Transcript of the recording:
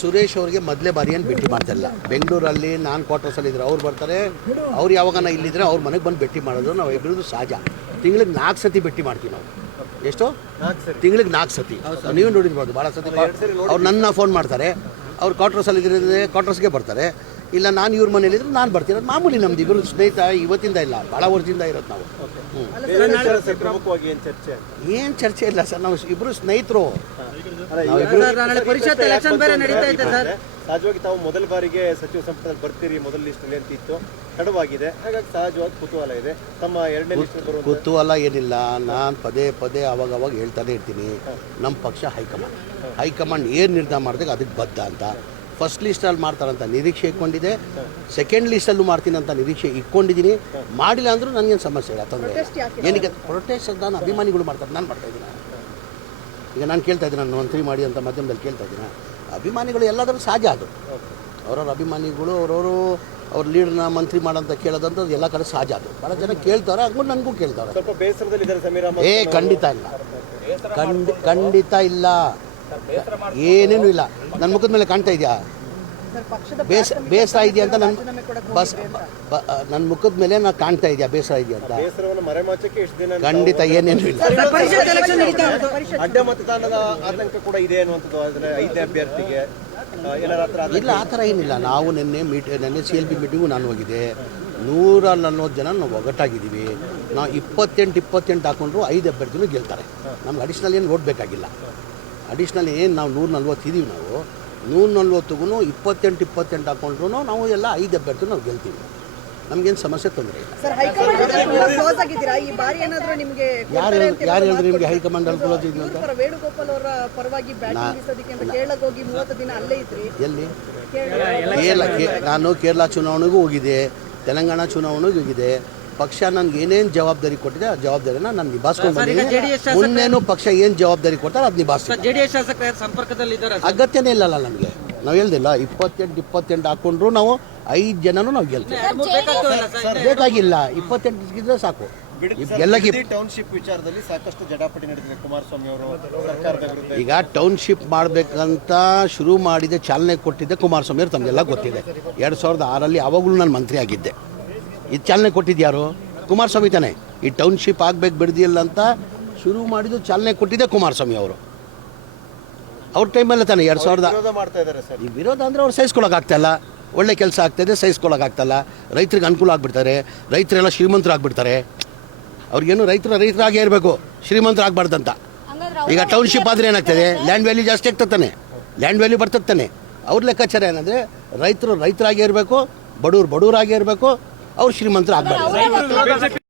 ಸುರೇಶ್ ಅವರಿಗೆ ಮೊದಲೇ ಬಾರಿ ಏನು ಭೇಟಿ ಮಾಡ್ತಿಲ್ಲ. ಬೆಂಗಳೂರಲ್ಲಿ ನಾನು ಕ್ವಾರ್ಟರ್ಸಲ್ಲಿ ಇದ್ರೆ ಅವ್ರು ಬರ್ತಾರೆ, ಅವ್ರು ಯಾವಾಗನ ಇಲ್ಲಿದ್ರೆ ಅವ್ರ ಮನೆಗೆ ಬಂದು ಭೇಟಿ ಮಾಡೋದು ನಾವು ಇಬ್ಬರದು ಸಹಜ. ತಿಂಗಳಿಗೆ 4 ಸತಿ ಭೇಟಿ ಮಾಡ್ತೀವಿ ನಾವು. ಎಷ್ಟು? ತಿಂಗಳಿಗೆ 4 ಸತಿ. ನೀವು ನೋಡಿರ್ಬೋದು ಭಾಳ ಸತಿ. ಅವ್ರು ನನ್ನ ಫೋನ್ ಮಾಡ್ತಾರೆ, ಅವ್ರು ಕ್ವಾರ್ಟರ್ಸಲ್ಲಿ ಇದ್ರೆ ಕ್ವಾರ್ಟರ್ಸ್ಗೆ ಬರ್ತಾರೆ, ಇಲ್ಲ ನಾನು ಇವ್ರ ಮನೇಲಿದ್ರೆ ನಾನು ಬರ್ತೀನಿ. ಅದು ಮಾಮೂಲಿ. ನಮ್ದು ಇಬ್ಬರು ಸ್ನೇಹಿತ ಇವತ್ತಿಂದ ಇಲ್ಲ, ಭಾಳ ವರ್ಷದಿಂದ ಇರೋದು ನಾವು. ಏನು ಚರ್ಚೆ ಇಲ್ಲ ಸರ್, ನಾವು ಇಬ್ಬರು ಸ್ನೇಹಿತರು. ಸಹಜವಾಗಿ ತಾವು ಮೊದಲ ಬಾರಿಗೆ ಸಚಿವ ಸಂಪುಟದಲ್ಲಿ ಬರ್ತೀರಿ, ಮೊದಲ ಲಿಸ್ಟಲ್ಲಿ ಅಂತ ಇತ್ತು, ತಡವಾಗಿದೆ. ಹಾಗಾಗಿ ಸಹಜವಾಗಿ ಕುತೂಹಲ ಇದೆ. ತಮ್ಮ 2ನೇ ಲಿಸ್ಟ್ ಬರುವ ಕುತೂಹಲ ಏನಿಲ್ಲ. ನಾನು ಪದೇ ಅವಾಗ ಹೇಳ್ತಾನೆ ಇರ್ತೀನಿ, ನಮ್ಮ ಪಕ್ಷ ಹೈಕಮಾಂಡ್ ಏನು ನಿರ್ಧಾರ ಮಾಡಿದಾಗ ಅದಕ್ಕೆ ಬದ್ಧ ಅಂತ. ಫಸ್ಟ್ ಲಿಸ್ಟಲ್ಲಿ ಮಾಡ್ತಾರಂತ ನಿರೀಕ್ಷೆ ಇಟ್ಕೊಂಡಿದೆ, ಸೆಕೆಂಡ್ ಲಿಸ್ಟಲ್ಲೂ ಮಾಡ್ತೀನಿ ಅಂತ ನಿರೀಕ್ಷೆ ಇಟ್ಕೊಂಡಿದ್ದೀನಿ. ಮಾಡಿಲ್ಲ ಅಂದರೂ ನನಗೇನು ಸಮಸ್ಯೆ ಇಲ್ಲ, ತೊಂದರೆ. ಏನಕ್ಕೆ ಪ್ರೊಟೆಸ್ಟ್ ನಾನು ಅಭಿಮಾನಿಗಳು ಮಾಡ್ತಾರೆ, ನಾನು ಮಾಡ್ತಾಯಿದ್ದೀನಿ. ಈಗ ನಾನು ಕೇಳ್ತಾ ಇದ್ದೀನಿ, ನಾನು ಮಂತ್ರಿ ಮಾಡಿ ಅಂತ ಮಾಧ್ಯಮದಲ್ಲಿ ಕೇಳ್ತಾ ಇದ್ದೀನಿ. ಅಭಿಮಾನಿಗಳು ಎಲ್ಲಾದರೂ ಸಹಜ. ಅದು ಅವ್ರವ್ರ ಅಭಿಮಾನಿಗಳು ಅವ್ರ ಲೀಡರ್ನ ಮಂತ್ರಿ ಮಾಡೋಂತ ಕೇಳೋದಂತ ಎಲ್ಲ ಕಡೆ ಸಹಜ. ಅದು ಭಾಳ ಜನ ಕೇಳ್ತಾರೆ, ಹಂಗೂ ನನಗೂ ಕೇಳ್ತಾರೆ. ಸ್ವಲ್ಪ ಬೇಸರದಲ್ಲಿದ್ದಾರೆ ಸಮೀರ್ ಅಹಮದ್. ಖಂಡಿತ ಇಲ್ಲ, ಖಂಡಿತ ಇಲ್ಲ, ಏನೇನು ಇಲ್ಲ. ನನ್ನ ಮುಖದ ಮೇಲೆ ಕಾಣ್ತಾ ಇದೆಯಾ ಬೇಸರ ಇದೆಯಾ ಅಂತ? ನನ್ನ ಮುಖದ ಮೇಲೆ ನಾನು ಕಾಣ್ತಾ ಇದೆಯಾ ಬೇಸರ ಇದೆಯಾ ಅಂತ? ಖಂಡಿತ ಏನೇನು ಇಲ್ಲ. ಅಡ್ಡ ಮತದಾನದ ಆತಂಕ ಕೂಡ ಇದೆ ಅನ್ನುವಂಥದ್ದು 5ನೇ ಅಭ್ಯರ್ಥಿಗೆ ಇಲ್ಲ, ಆ ಥರ ಏನಿಲ್ಲ. ನಾವು ನಿನ್ನೆ CLB ಮೀಟಿಂಗು ನಾನು ಹೋಗಿದ್ದೆ. 140 ಜನ ನಾವು ಒಗ್ಗಟ್ಟಾಗಿದ್ದೀವಿ. ನಾವು 28 ಹಾಕೊಂಡ್ರು 5 ಅಭ್ಯರ್ಥಿನೂ ಗೆಲ್ತಾರೆ. ನಮ್ಗೆ ಅಡಿಷ್ನಲ್ ಏನು ಓಡಬೇಕಾಗಿಲ್ಲ. ಅಡಿಷ್ನಲ್ ಏನು ನಾವು 140 ಇದ್ದೀವಿ. ನಾವು 140ಗೂ 28 ಹಾಕೊಂಡ್ರು ನಾವು ಎಲ್ಲ 5 ಅಭ್ಯರ್ಥಿ ನಾವು ಗೆಲ್ತೀವಿ. ನಮಗೇನು ಸಮಸ್ಯೆ ತೊಂದರೆ ಇಲ್ಲ. ಯಾರು ಹೇಳಿದ್ರು ನಿಮಗೆ ಹೈಕಮಾಂಡ್ ಅಲ್ಲಿ ಕ್ಲೋಸ್ ಇದೆಯಾ ಅಂತ? ಎಲ್ಲಿ? ನಾನು ಕೇರಳ ಚುನಾವಣೆಗೂ ಹೋಗಿದೆ, ತೆಲಂಗಾಣ ಚುನಾವಣೆಗೂ ಹೋಗಿದೆ. ಪಕ್ಷ ನನಗೆ ಏನೇನು ಜವಾಬ್ದಾರಿ ಕೊಟ್ಟಿದೆ ಆ ಜವಾಬ್ದಾರಿನ ನಾನು ನಿಭಾಯಿಸ್ಕೊಂಡು ಬಂದಿದ್ದೀನಿ. ಮುಂದೇನು ಪಕ್ಷ ಏನು ಜವಾಬ್ದಾರಿ ಕೊಡ್ತಾರೆ ಅದು ನಿಭಾಯಿಸ್ತೀನಿ. ಅಗತ್ಯನೇ ಇಲ್ಲಲ್ಲ ನಮಗೆ. ನಾವು ಹೇಳ್ದಿಲ್ಲ 28 ಹಾಕೊಂಡ್ರು ನಾವು 5 ಜನನು ನಾವು ಗೆಲ್ತೀವಿ. ಬೇಕಾಗಿಲ್ಲ, 28 ಗಿದ್ರೆ ಸಾಕು. ಟೌನ್ಶಿಪ್ ವಿಚಾರದಲ್ಲಿ ಸಾಕಷ್ಟು ಜಟಾಪಟಿ ನಡೆದಿದೆ. ಕುಮಾರಸ್ವಾಮಿ ಅವರು ಸರ್ಕಾರದ ವಿರುದ್ಧ ಈಗ ಟೌನ್ಶಿಪ್ ಮಾಡಬೇಕಂತ ಶುರು ಮಾಡಿದೆ, ಚಾಲನೆ ಕೊಟ್ಟಿದ್ದೆ ಕುಮಾರಸ್ವಾಮಿ ಅವರು. ತಮಗೆಲ್ಲ ಗೊತ್ತಿದೆ. 2006ರಲ್ಲಿ ಅವಾಗಲೂ ನಾನು ಮಂತ್ರಿ ಆಗಿದ್ದೆ. ಇದು ಚಾಲನೆ ಕೊಟ್ಟಿದ್ಯಾರು? ಕುಮಾರಸ್ವಾಮಿ ತಾನೆ. ಈ ಟೌನ್ಶಿಪ್ ಆಗಬೇಕು ಬಿಡ್ದಿಲ್ಲ ಅಂತ ಶುರು ಮಾಡಿದ್ದು ಚಾಲನೆ ಕೊಟ್ಟಿದ್ದೆ ಕುಮಾರಸ್ವಾಮಿ ಅವರು. ಅವ್ರ ಟೈಮಲ್ಲೇ ತಾನೆ 2000 ಮಾಡ್ತಾ ಇದ್ದಾರೆ ಸರ್. ಈ ವಿರೋಧ ಅಂದರೆ ಅವ್ರು ಸಹಿಸ್ಕೊಳ್ಳೋಕ್ಕಾಗ್ತಾಯಿಲ್ಲ. ಒಳ್ಳೆ ಕೆಲಸ ಆಗ್ತಾಯಿದೆ, ಸಹಿಸ್ಕೊಳ್ಳೋಕ್ಕಾಗ್ತಾಯಿಲ್ಲ. ರೈತರಿಗೆ ಅನುಕೂಲ ಆಗಿಬಿಡ್ತಾರೆ, ರೈತರೆಲ್ಲ ಶ್ರೀಮಂತರಾಗ್ಬಿಡ್ತಾರೆ. ಅವ್ರಿಗೇನು ರೈತರಾಗೇ ಇರಬೇಕು, ಶ್ರೀಮಂತರಾಗಬಾರ್ದಂತ. ಈಗ ಟೌನ್ಶಿಪ್ ಆದರೆ ಏನಾಗ್ತದೆ? ಲ್ಯಾಂಡ್ ವ್ಯಾಲ್ಯೂ ಜಾಸ್ತಿ ಆಗ್ತದೆ, ಲ್ಯಾಂಡ್ ವ್ಯಾಲ್ಯೂ ಬರ್ತದೆ. ಅವ್ರ ಲೆಕ್ಕಾಚಾರ ಏನಂದರೆ ರೈತರಾಗೇ ಇರಬೇಕು, ಬಡವರಾಗೇ ಇರಬೇಕು, ಅವ್ರು ಶ್ರೀಮಂತರಾಗಬಾರ್ದು.